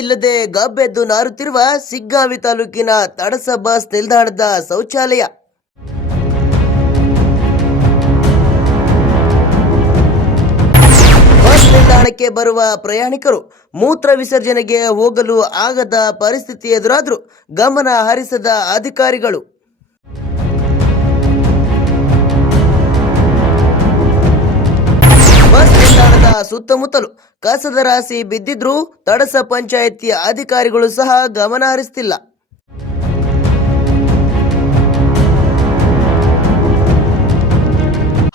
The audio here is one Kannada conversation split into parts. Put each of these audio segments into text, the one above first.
ಇಲ್ಲದೆ ಗಬ್ಬೆದ್ದು ನಾರುತ್ತಿರುವ ಸಿಗ್ಗಾಂವಿ ತಾಲೂಕಿನ ತಡಸ ಬಸ್ ನಿಲ್ದಾಣದ ಶೌಚಾಲಯ. ಬಸ್ ನಿಲ್ದಾಣಕ್ಕೆ ಬರುವ ಪ್ರಯಾಣಿಕರು ಮೂತ್ರ ವಿಸರ್ಜನೆಗೆ ಹೋಗಲು ಆಗದ ಪರಿಸ್ಥಿತಿ ಎದುರಾದರೂ ಗಮನ ಹರಿಸದ ಅಧಿಕಾರಿಗಳು. ಬಸ್ ನಿಲ್ದಾಣದ ಸುತ್ತಮುತ್ತಲು ಕಸದ ರಾಶಿ ಬಿದ್ದಿದ್ರೂ ತಡಸ ಪಂಚಾಯಿತಿಯ ಅಧಿಕಾರಿಗಳು ಸಹ ಗಮನ ಹರಿಸುತ್ತಿಲ್ಲ.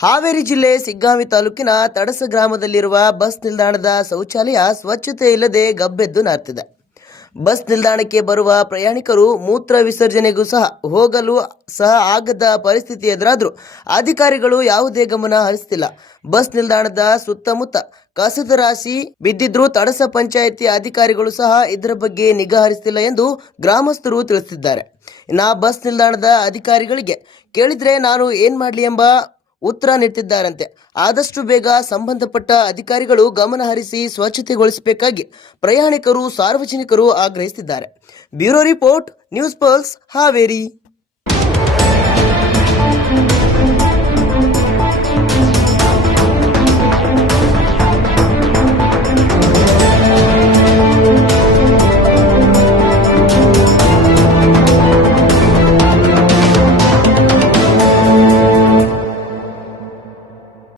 ಹಾವೇರಿ ಜಿಲ್ಲೆ ಸಿಗ್ಗಾಂವಿ ತಾಲೂಕಿನ ತಡಸ ಗ್ರಾಮದಲ್ಲಿರುವ ಬಸ್ ನಿಲ್ದಾಣದ ಶೌಚಾಲಯ ಸ್ವಚ್ಛತೆ ಇಲ್ಲದೆ ಗಬ್ಬೆದ್ದು ನಾರ್ತಿದೆ. ಬಸ್ ನಿಲ್ದಾಣಕ್ಕೆ ಬರುವ ಪ್ರಯಾಣಿಕರು ಮೂತ್ರ ವಿಸರ್ಜನೆಗೂ ಸಹ ಹೋಗಲು ಸಹ ಆಗದ ಪರಿಸ್ಥಿತಿ ಎದುರಾದರೂ ಅಧಿಕಾರಿಗಳು ಯಾವುದೇ ಗಮನ ಹರಿಸುತ್ತಿಲ್ಲ. ಬಸ್ ನಿಲ್ದಾಣದ ಸುತ್ತಮುತ್ತ ಕಸದ ರಾಶಿ ಬಿದ್ದಿದ್ರೂ ತಡಸ ಪಂಚಾಯಿತಿ ಅಧಿಕಾರಿಗಳು ಸಹ ಇದರ ಬಗ್ಗೆ ನಿಗಾ ಹರಿಸುತ್ತಿಲ್ಲ ಎಂದು ಗ್ರಾಮಸ್ಥರು ತಿಳಿಸಿದ್ದಾರೆ. ಬಸ್ ನಿಲ್ದಾಣದ ಅಧಿಕಾರಿಗಳಿಗೆ ಕೇಳಿದ್ರೆ ನಾನು ಏನ್ ಮಾಡ್ಲಿ ಎಂಬ ಉತ್ತರ ನೀಡುತ್ತಿದ್ದಾರಂತೆ. ಆದಷ್ಟು ಬೇಗ ಸಂಬಂಧಪಟ್ಟ ಅಧಿಕಾರಿಗಳು ಗಮನ ಹರಿಸಿ ಸ್ವಚ್ಛತೆಗೊಳಿಸಬೇಕಾಗಿ ಪ್ರಯಾಣಿಕರು ಸಾರ್ವಜನಿಕರು ಆಗ್ರಹಿಸಿದ್ದಾರೆ. Bureau report, news pulse, Haveri.